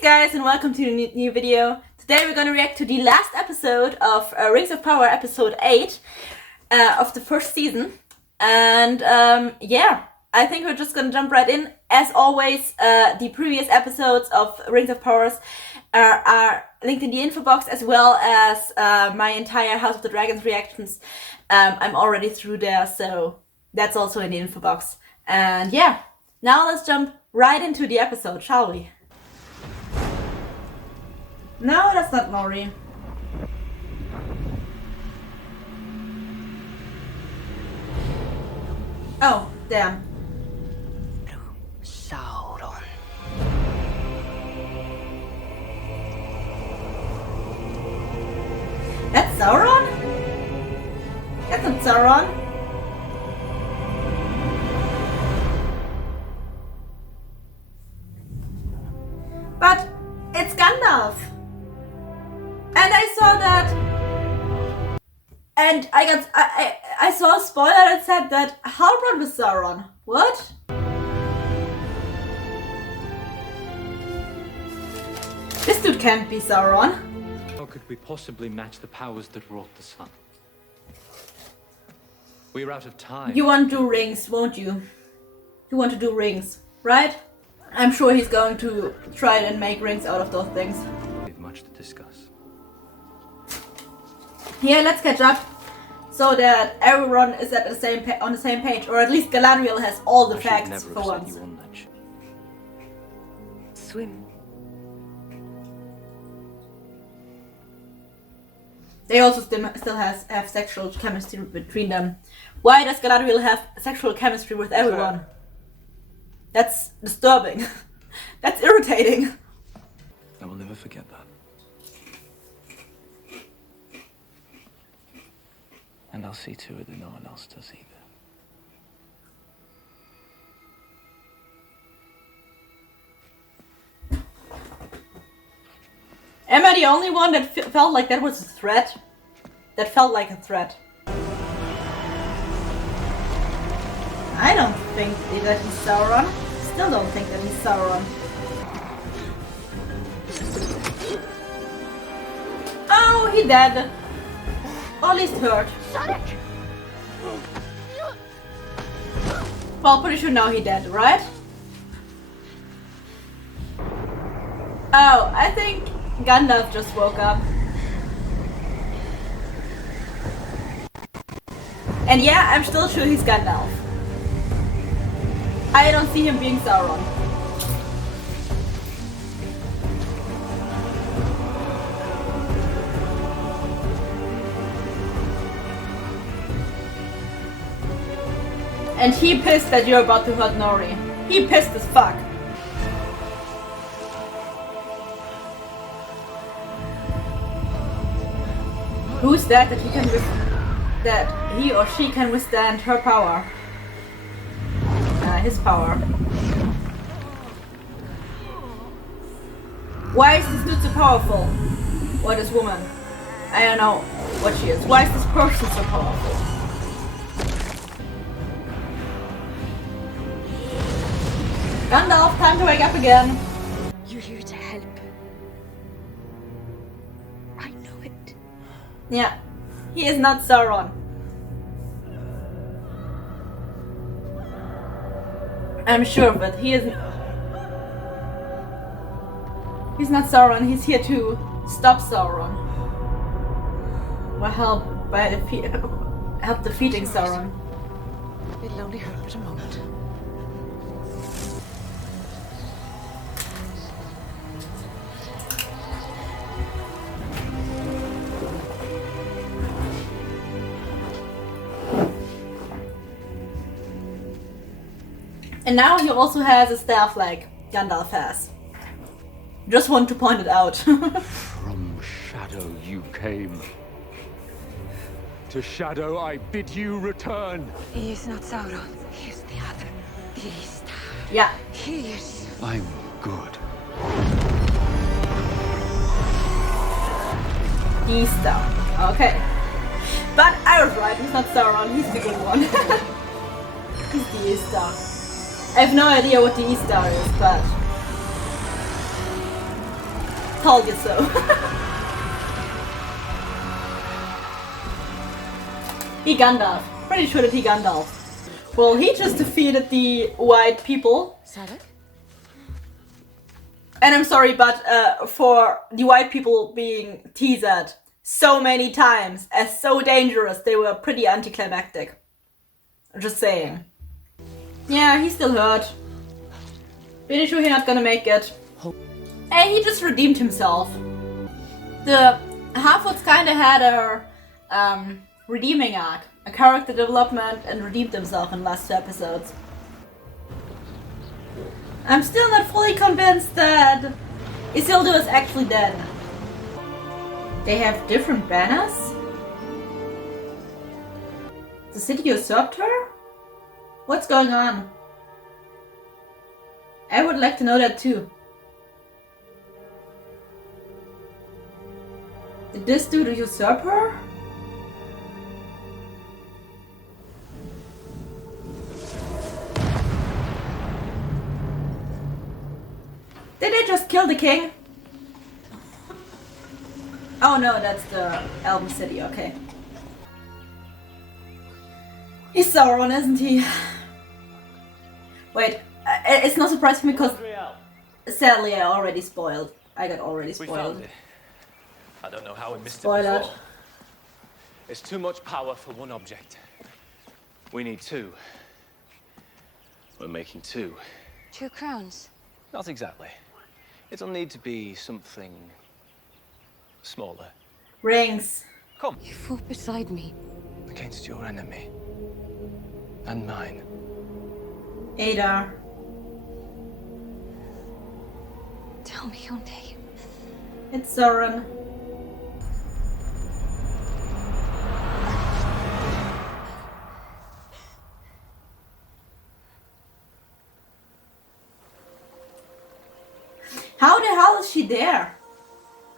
Thanks guys and welcome to the new video. Today we're gonna react to the last episode of Rings of Power episode 8 of the first season. And yeah, I think we're just gonna jump right in. As always, the previous episodes of Rings of Powers are linked in the info box, as well as my entire House of the Dragons reactions. I'm already through there, so that's also in the info box. And yeah, now let's jump right into the episode, shall we? No, that's not Nori. Oh, damn. Sauron. That's Sauron? That's not Sauron. But it's Gandalf. And I saw that, and I saw a spoiler that said that Halbrand was Sauron. What? This dude can't be Sauron. How could we possibly match the powers that wrought the sun? We're out of time. You want to do rings, won't you? You want to do rings, right? I'm sure he's going to try and make rings out of those things. We have much to discuss. Yeah, let's catch up so that everyone is at the same on the same page, or at least Galadriel has all the facts for once. Swim. They also still have sexual chemistry between them. Why does Galadriel have sexual chemistry with everyone? That's disturbing. That's irritating. I will never forget that. And I'll see to it that no one else does either. Am I the only one that felt like that was a threat? That felt like a threat. I don't think that he's Sauron. Still don't think that he's Sauron. Oh, he dead. Or at least hurt. Well, pretty sure now he dead, right? Oh, I think Gandalf just woke up. And yeah, I'm still sure he's Gandalf. I don't see him being Sauron. And he pissed that you're about to hurt Nori. He pissed as fuck. Who's that that he or she can withstand her power? His power. Why is this dude so powerful? Or this woman? I don't know what she is. Why is this person so powerful? Gandalf, time to wake up again. You're here to help. I know it. Yeah, he is not Sauron. I'm sure of it. He's not Sauron. He's here to stop Sauron. Or help defeating Sauron. It'll only hurt for a moment. And now he also has a staff like Gandalf has. Just want to point it out. From shadow you came. To shadow I bid you return. He is not Sauron. He is the other. The East. Yeah. He is. I'm good. Easter. Okay. But I was right, he's not Sauron, he's the good one. He's the E-Star. I have no idea what the E-Star is, but... Told you so. He Gandalf. Pretty sure that he Gandalf. Well, he just defeated the white people. Sadek? And I'm sorry, but for the white people being teased so many times as so dangerous, they were pretty anticlimactic. Just saying. Yeah, he's still hurt. Pretty sure he's not gonna make it. Hey, he just redeemed himself. The Half-Orcs kinda had a redeeming arc, a character development, and redeemed himself in the last 2 episodes. I'm still not fully convinced that Isildur is actually dead. They have different banners? The city usurped her? What's going on? I would like to know that too. Did this dude usurp her? Did they just kill the king? Oh no, that's the Elven city, okay. He's Sauron, isn't he? Wait, it's not surprising because sadly I already spoiled. I got already We spoiled. found it. I don't know how we missed Spoiled. it before. It's too much power for one object. We need 2. We're making 2. 2 crowns. Not exactly. It'll need to be something smaller. Rings. Come. You fought beside me. Against your enemy. And mine. Adar. Tell me your name. It's Sauron. How the hell is she there?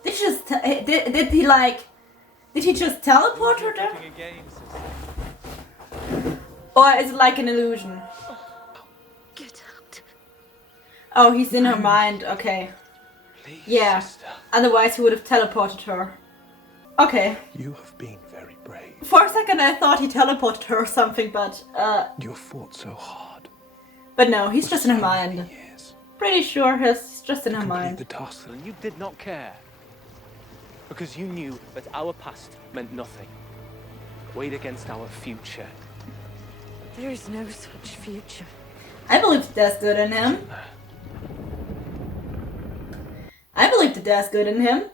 Did she just did he just teleport her there? Or is it like an illusion? Get out. Oh, he's in her mind, okay. Please, Yeah. sister. Otherwise he would have teleported her. Okay. You have been very brave. For a second I thought he teleported her or something, but You have fought so hard. no, he's for just in her so many mind. years. Pretty sure he's just in her Complete mind. the task that And you did not care. Because you knew that our past meant nothing. Weighed against our future. There is no such future. I believe that there's good in him. I believe that there's good in him.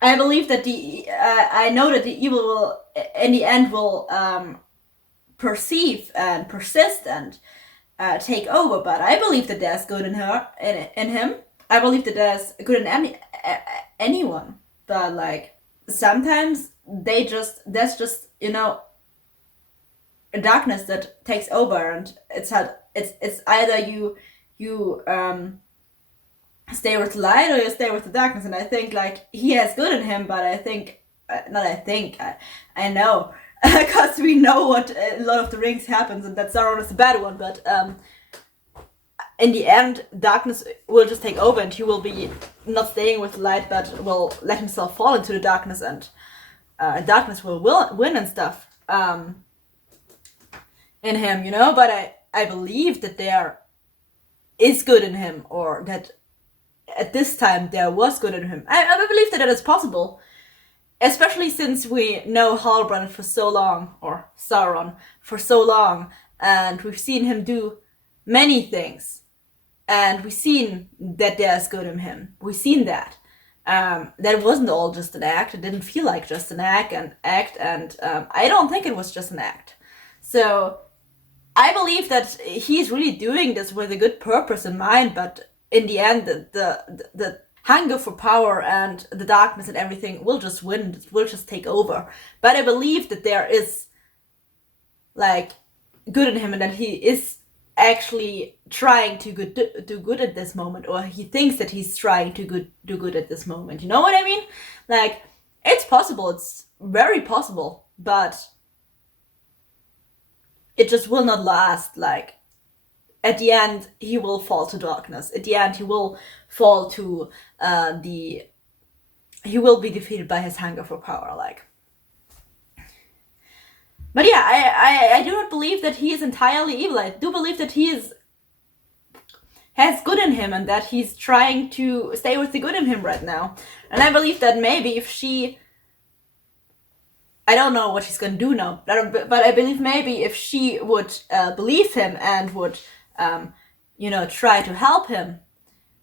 I believe that I know that the evil will, in the end, will perceive and persist and take over. But I believe that there's good in her, in him. I believe that there's good in anyone. But like sometimes there's just a darkness that takes over, and it's either you stay with the light or you stay with the darkness. And I think like he has good in him, but I know because we know what a lot of the rings happens, and that Sauron is the bad one. But in the end, darkness will just take over, and he will be not staying with the light, but will let himself fall into the darkness, and darkness will win and stuff. In him, but I believe that there is good in him, or that at this time there was good in him. I believe that is possible, especially since we know Halbrand for so long, or Sauron for so long, and we've seen him do many things, and we've seen that there's good in him. We've seen that. That wasn't all just an act. It didn't feel like just an act, and I don't think it was just an act. So I believe that he's really doing this with a good purpose in mind, but in the end, the hunger for power and the darkness and everything will just win. It will just take over. But I believe that there is like good in him, and that he is actually trying to do good at this moment, or he thinks that he's trying to do good at this moment. You know what I mean? Like, it's possible. It's very possible, but it just will not last. Like, at the end, he will fall to darkness. At the end, he will fall to the he will be defeated by his hunger for power, like. But yeah, I do not believe that he is entirely evil. I do believe that he has good in him and that he's trying to stay with the good in him right now. And I believe that maybe if she... I don't know what she's gonna do now, but I believe maybe if she would believe him and would, try to help him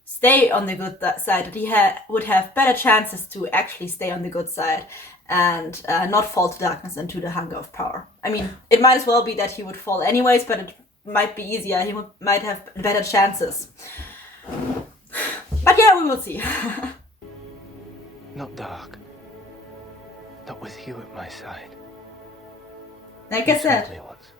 stay on the good side, that he would have better chances to actually stay on the good side and not fall to darkness and to the hunger of power. I mean, it might as well be that he would fall anyways, but it might be easier. He might have better chances. But yeah, we will see. Not dark. Not with you at my side. Like I You said, told me once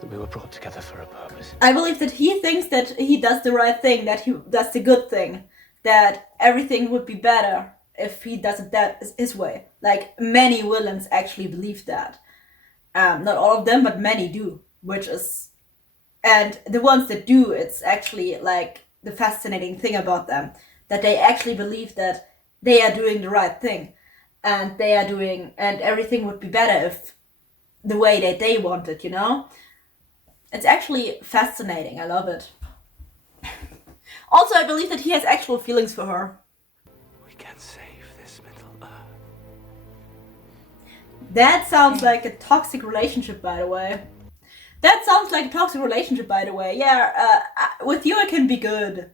that we were brought together for a purpose. I believe that he thinks that he does the right thing, that he does the good thing, that everything would be better if he does it that his way. Like, many villains actually believe that. Not all of them, but many do, and the ones that do, it's actually like the fascinating thing about them, that they actually believe that they are doing the right thing, and everything would be better if the way that they want it, It's actually fascinating. I love it. Also, I believe that he has actual feelings for her. We can save this Middle Earth. That sounds like a toxic relationship, by the way. Yeah, with you I can be good.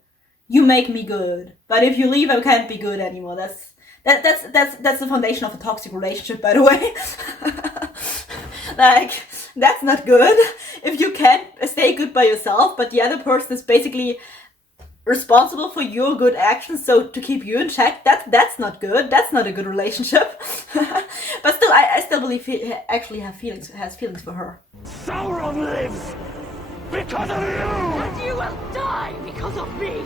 You make me good. But if you leave, I can't be good anymore. That's the foundation of a toxic relationship, by the way. Like, that's not good. If you can't stay good by yourself, but the other person is basically responsible for your good actions, so to keep you in check, that's not good. That's not a good relationship. But still, I still believe he actually has feelings for her. Sauron lives because of you! And you will die because of me!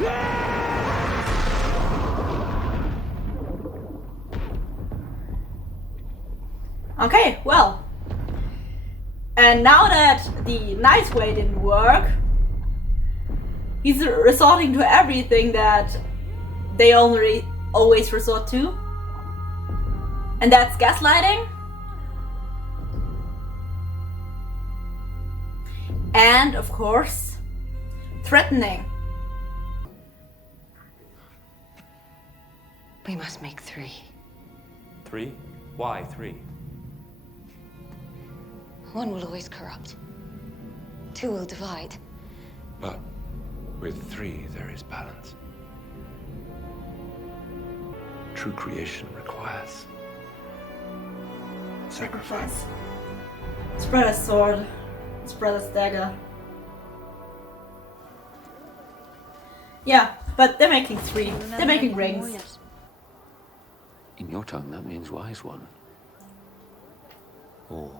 Okay, well. And now that the nice way didn't work, he's resorting to everything that they always resort to. And that's gaslighting. And, of course, threatening. We must make 3. 3? Why 3? 1 will always corrupt. 2 will divide. But with 3, there is balance. True creation requires sacrifice. His brother's sword. His brother's dagger. Yeah, but they're making 3. They're making rings. In your tongue, that means wise one. Or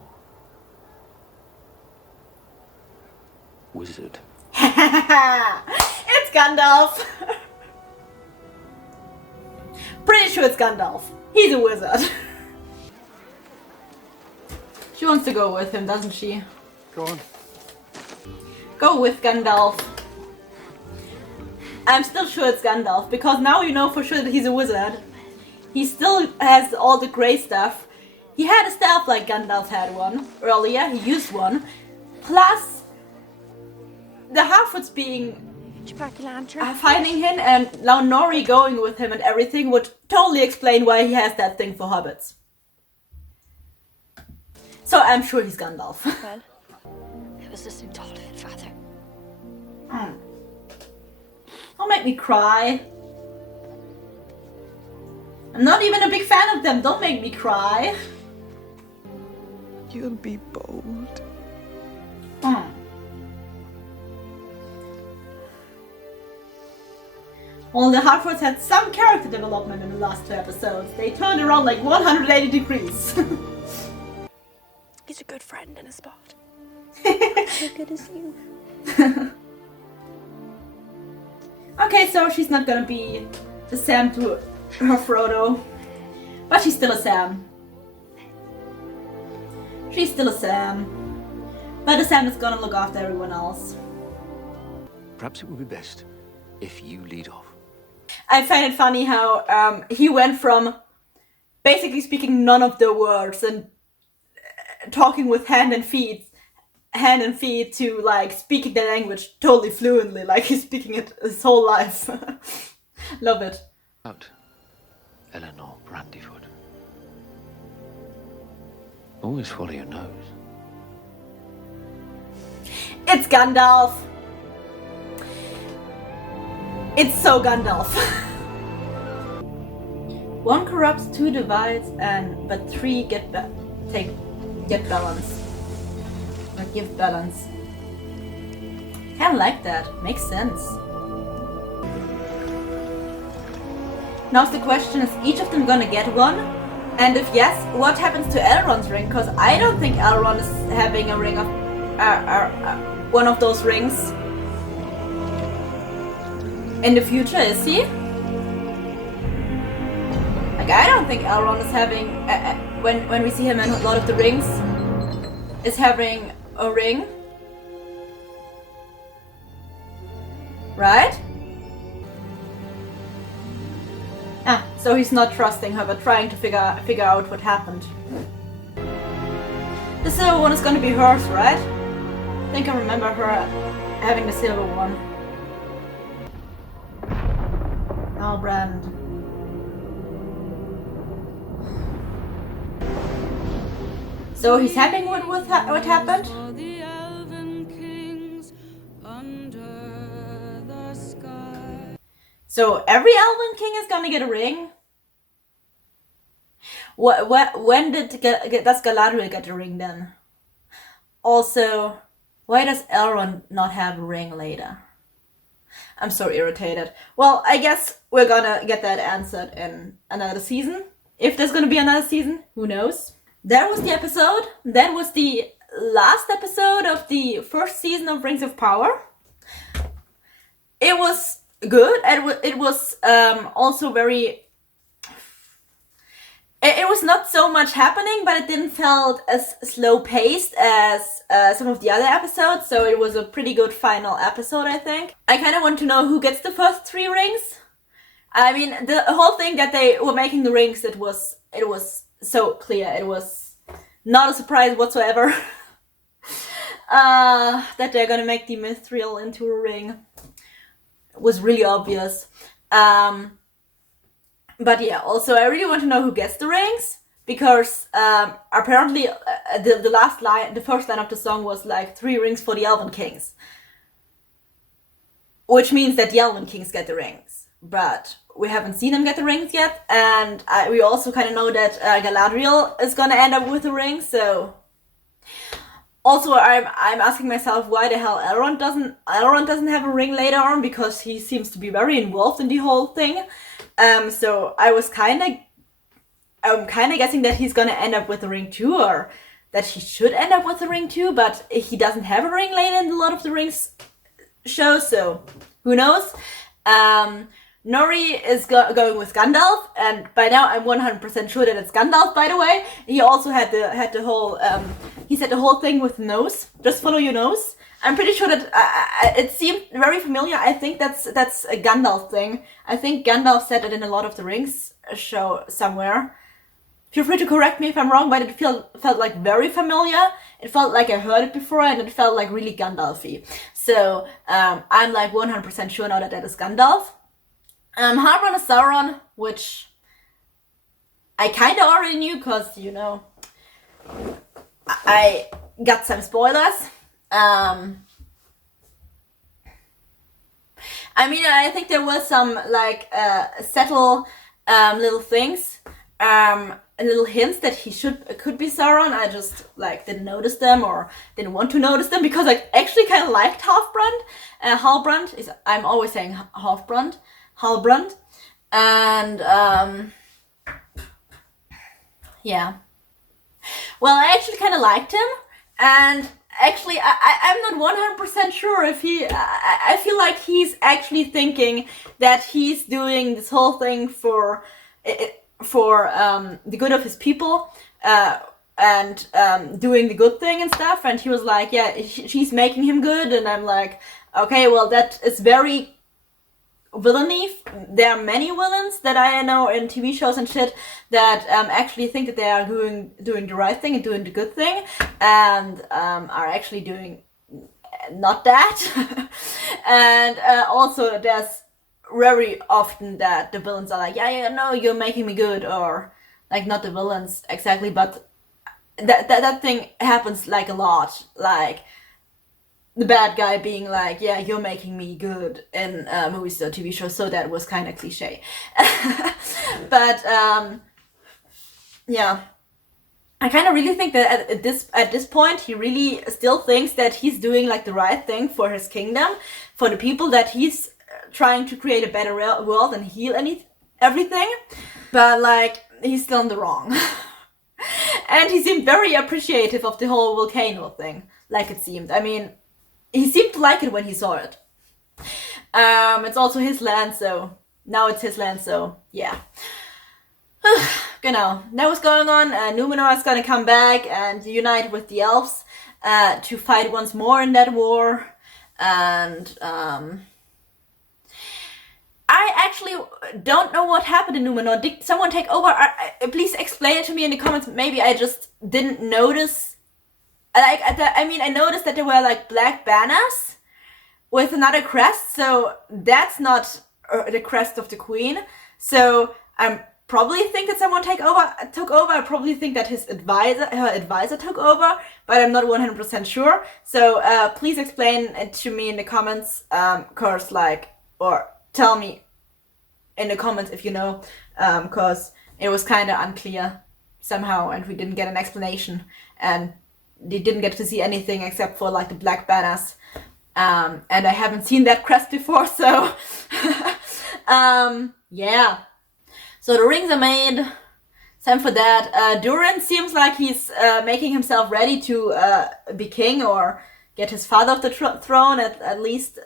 wizard. It's Gandalf! Pretty sure it's Gandalf. He's a wizard. She wants to go with him, doesn't she? Go on. Go with Gandalf. I'm still sure it's Gandalf, because now you know for sure that he's a wizard. He still has all the grey stuff. He had a staff like Gandalf had one earlier, he used one. Plus, the Half-Woods finding him and now Nori going with him and everything would totally explain why he has that thing for hobbits. So I'm sure he's Gandalf. Well, it was just intolerant, Father. Don't make me cry. I'm not even a big fan of them. Don't make me cry. You'll be bold. Well, the Half-Woods had some character development in the last 2 episodes. They turned around like 180 degrees. He's a good friend in a spot. As good as you. Okay, so she's not gonna be the Sam to her Frodo. But she's still a Sam. She's still a Sam. But the Sam is gonna look after everyone else. Perhaps it would be best if you lead off. I find it funny how he went from basically speaking none of the words and talking with hand and feet to like speaking the language totally fluently, like he's speaking it his whole life. Love it. Out, Eleanor Brandyfoot. Always follow your nose. It's Gandalf. It's so Gandalf. One corrupts, two divides, but three get balance. Or give balance. Kinda like that. Makes sense. Now the question is each of them gonna get one? And if yes, what happens to Elrond's ring? Because I don't think Elrond is having a ring of one of those rings in the future, is he? Like, I don't think Elrond is having when we see him in Lord of the Rings is having a ring, right? So he's not trusting her, but trying to figure out what happened. The silver one is gonna be hers, right? I think I remember her having the silver one. Halbrand. So he's happy with what happened? So every Elven King is gonna get a ring? When does Galadriel get a ring then? Also, why does Elrond not have a ring later? I'm so irritated. Well, I guess we're gonna get that answered in another season. If there's gonna be another season, who knows? That was the episode. That was the last episode of the first season of Rings of Power. It was good. It was also very... It was not so much happening, but it didn't felt as slow-paced as some of the other episodes, so it was a pretty good final episode, I think. I kind of want to know who gets the first 3 rings. I mean, the whole thing that they were making the rings, it was so clear. It was not a surprise whatsoever that they're gonna make the Mithril into a ring. It was really obvious. But yeah, also I really want to know who gets the rings, because apparently the first line of the song was like 3 rings for the Elven Kings, which means that the Elven Kings get the rings, but we haven't seen them get the rings yet, and we also kind of know that Galadriel is gonna end up with a ring. So also I'm asking myself why the hell Elrond doesn't have a ring later on, because he seems to be very involved in the whole thing. So I'm kind of guessing that he's gonna end up with a ring too, or that he should end up with a ring too, but he doesn't have a ring later in the Lord of the Rings show, so who knows? Nori is going with Gandalf, and by now I'm 100% sure that it's Gandalf, by the way. He also had the whole, he said the whole thing with nose, just follow your nose. I'm pretty sure that it seemed very familiar. I think that's a Gandalf thing. I think Gandalf said it in a Lord of the Rings show somewhere. Feel free to correct me if I'm wrong, but it felt like very familiar. It felt like I heard it before, and it felt like really Gandalf-y. So I'm like 100% sure now that is Gandalf. Halbrand is Sauron, which I kind of already knew, because, you know, I got some spoilers. I mean, I think there was some like subtle little things, little hints that he could be Sauron. I just like didn't notice them, or didn't want to notice them, because I actually kind of liked Halbrand. I'm always saying Halbrand, and yeah. Well, I actually kind of liked him, and actually, I'm not 100% sure if I feel like he's actually thinking that he's doing this whole thing for the good of his people, and doing the good thing and stuff. And he was like, yeah, she's making him good. And I'm like, okay, well, that is very villainy. There are many villains that I know in TV shows and shit that actually think that they are doing the right thing and doing the good thing, and are actually doing not that. And also there's very often that the villains are like, yeah, no, you're making me good, or like not the villains exactly, but that thing happens like a lot, like the bad guy being like, yeah, you're making me good in movies or TV shows, so that was kind of cliche. But yeah, I kind of really think that at this point he really still thinks that he's doing like the right thing for his kingdom, for the people, that he's trying to create a better world and heal everything, but like he's still in the wrong. And he seemed very appreciative of the whole volcano thing, like it seemed. I mean, he seemed to like it when he saw it. It's also his land, so now it's his land, so yeah. Genau, that was going on. Numenor is gonna come back and unite with the elves to fight once more in that war. And I actually don't know what happened in Numenor. Did someone take over? Please explain it to me in the comments. Maybe I just didn't notice. Like, I noticed that there were like black banners with another crest, so that's not the crest of the queen. So I probably think that someone took over. I probably think that her advisor took over, but I'm not 100% sure. So please explain it to me in the comments, or tell me in the comments if you know, cause it was kind of unclear somehow, and we didn't get an explanation, and they didn't get to see anything except for like the black banners. And I haven't seen that crest before, so yeah. So the rings are made. Time for that. Durin seems like he's making himself ready to be king or get his father off the throne. At least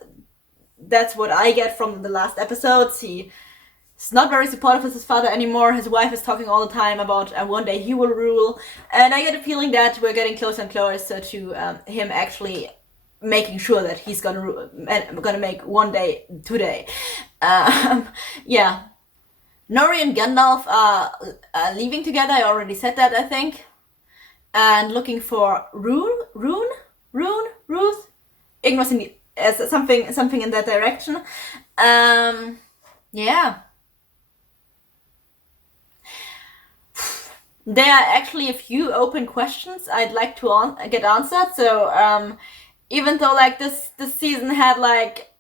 that's what I get from the last episodes. He's not very supportive of his father anymore. His wife is talking all the time about one day he will rule. And I get a feeling that we're getting closer and closer to him actually making sure that he's gonna make one day today. Yeah. Nori and Gandalf are leaving together. I already said that, I think. And looking for Ruth? Ignorance in something in that direction. Yeah. There are actually a few open questions I'd like to get answered. So even though like this season had like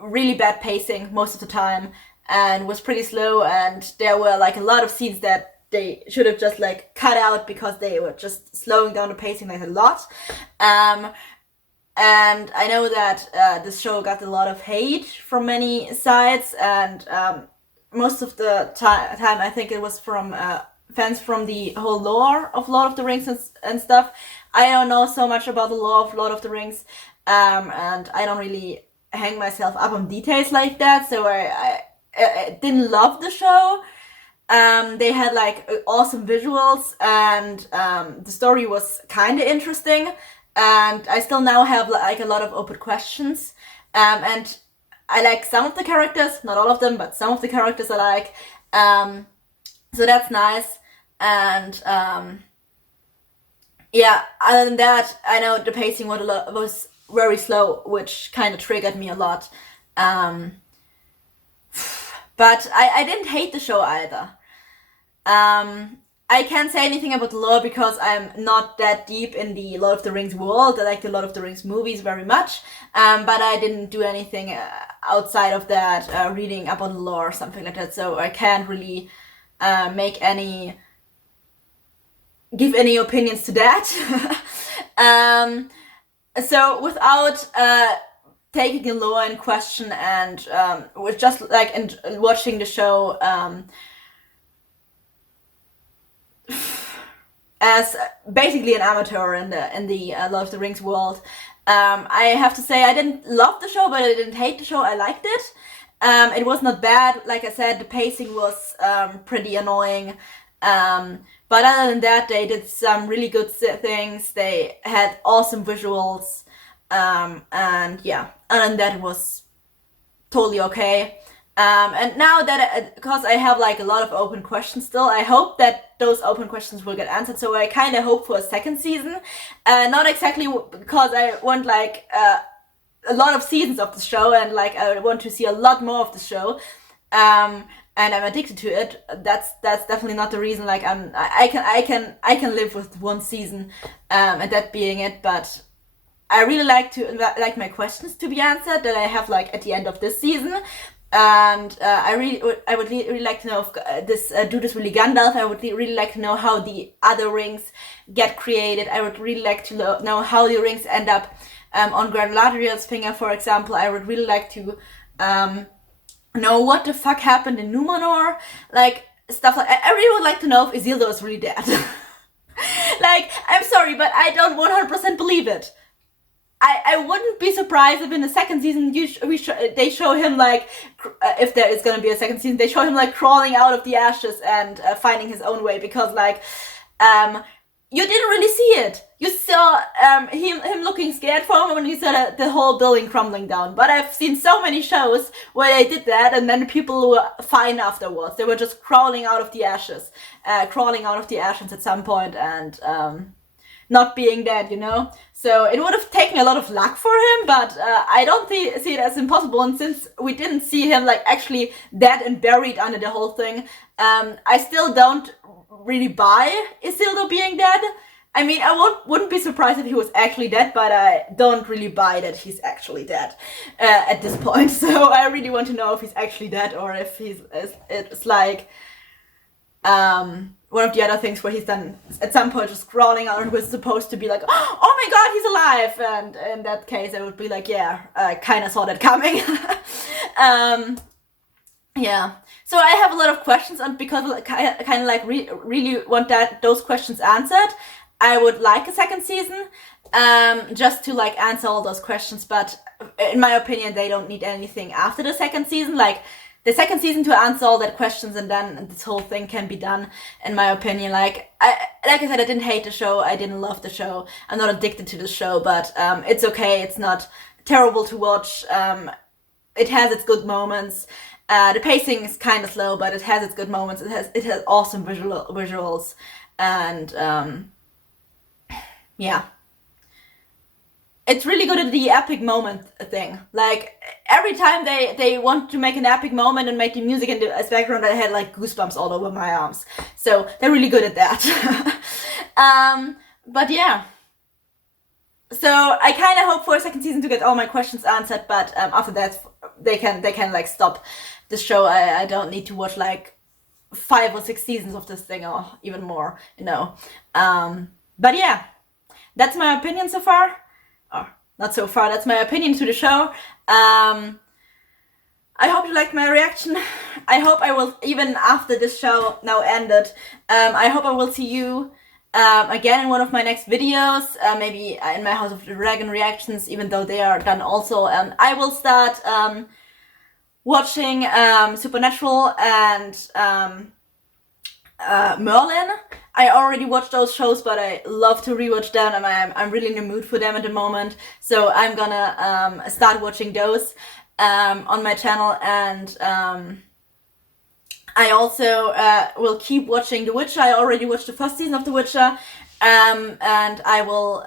really bad pacing most of the time and was pretty slow, and there were like a lot of scenes that they should have just like cut out because they were just slowing down the pacing like a lot. And I know that this show got a lot of hate from many sides, and most of the time I think it was from fans from the whole lore of Lord of the Rings and stuff. I don't know so much about the lore of Lord of the Rings, and I don't really hang myself up on details like that, so I didn't love the show. They had like awesome visuals, and the story was kind of interesting, and I still now have like a lot of open questions, and I like some of the characters, not all of them, but some of the characters I like, so that's nice. And yeah, other than that, I know the pacing was very slow, which kind of triggered me a lot. But I didn't hate the show either. I can't say anything about the lore because I'm not that deep in the Lord of the Rings world. I like the Lord of the Rings movies very much, but I didn't do anything outside of that, reading up on the lore or something like that, so I can't really give any opinions to that. So without taking the lore in question, and with just like watching the show as basically an amateur in the Lord of the Rings world, I have to say I didn't love the show, but I didn't hate the show. I liked it. It was not bad. Like I said, the pacing was pretty annoying. But other than that, they did some really good things. They had awesome visuals. And yeah, other than that, it was totally okay. And now that, because I have like a lot of open questions still, I hope that those open questions will get answered. So I kind of hope for a second season. Not exactly because I want like a lot of seasons of the show, and like I want to see a lot more of the show. And I'm addicted to it. That's definitely not the reason. Like I can live with one season, and that being it. But I really like my questions to be answered that I have like at the end of this season. And I would really like to know if this dude is really Gandalf. I would really like to know how the other rings get created. I would really like to know how the rings end up on Galadriel's finger, for example. I would really like to know what the fuck happened in Numenor, like stuff like. I really would like to know if Isildur is really dead. Like, I'm sorry, but I don't 100% believe it. I wouldn't be surprised if in the second season they show him like, if there is gonna be a second season, they show him like crawling out of the ashes and finding his own way, because like, you didn't really see it. You saw him looking scared for him when you saw the whole building crumbling down. But I've seen so many shows where they did that, and then the people were fine afterwards. They were just crawling out of the ashes at some point, and not being dead, you know? So it would have taken a lot of luck for him, but I don't see it as impossible. And since we didn't see him like actually dead and buried under the whole thing, I still don't really buy Isildur being dead. I mean, I wouldn't be surprised if he was actually dead, but I don't really buy that he's actually dead at this point. So I really want to know if he's actually dead, or if it's like one of the other things where he's then at some point just crawling out and was supposed to be like, oh my god, he's alive. And in that case, I would be like, yeah, I kind of saw that coming. Yeah. So I have a lot of questions, and because I kind of like really want those questions answered, I would like a second season, just to like answer all those questions. But in my opinion, they don't need anything after the second season. Like, the second season to answer all that questions, and then this whole thing can be done, in my opinion. Like I said, I didn't hate the show, I didn't love the show, I'm not addicted to the show, but it's okay, it's not terrible to watch. It has its good moments. The pacing is kind of slow, but it has its good moments. It has awesome visuals, and yeah. It's really good at the epic moment thing. Like, every time they want to make an epic moment and make the music in the background, I had like goosebumps all over my arms. So they're really good at that. But yeah. So I kind of hope for a second season to get all my questions answered, but after that they can like stop the show. I don't need to watch like 5 or 6 seasons of this thing, or even more, you know. But yeah, that's my opinion so far. Not so far, that's my opinion to the show. I hope you liked my reaction. I hope I will, even after this show now ended, I hope I will see you again in one of my next videos, maybe in my House of the Dragon reactions, even though they are done also. I will start watching Supernatural and Merlin. I already watched those shows, but I love to rewatch them, and I'm really in the mood for them at the moment. So I'm gonna start watching those on my channel, and I also will keep watching The Witcher. I already watched the first season of The Witcher, and I will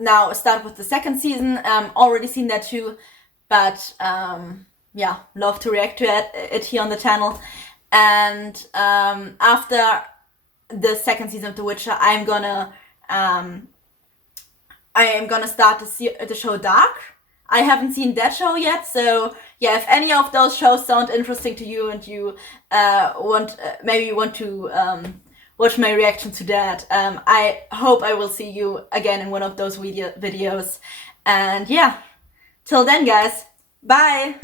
now start with the second season. Already seen that too, but yeah, love to react to it here on the channel. And after the second season of The Witcher, I am gonna start the show Dark. I haven't seen that show yet, so yeah, if any of those shows sound interesting to you and you maybe want to watch my reaction to that, I hope I will see you again in one of those videos. And yeah, till then guys, bye!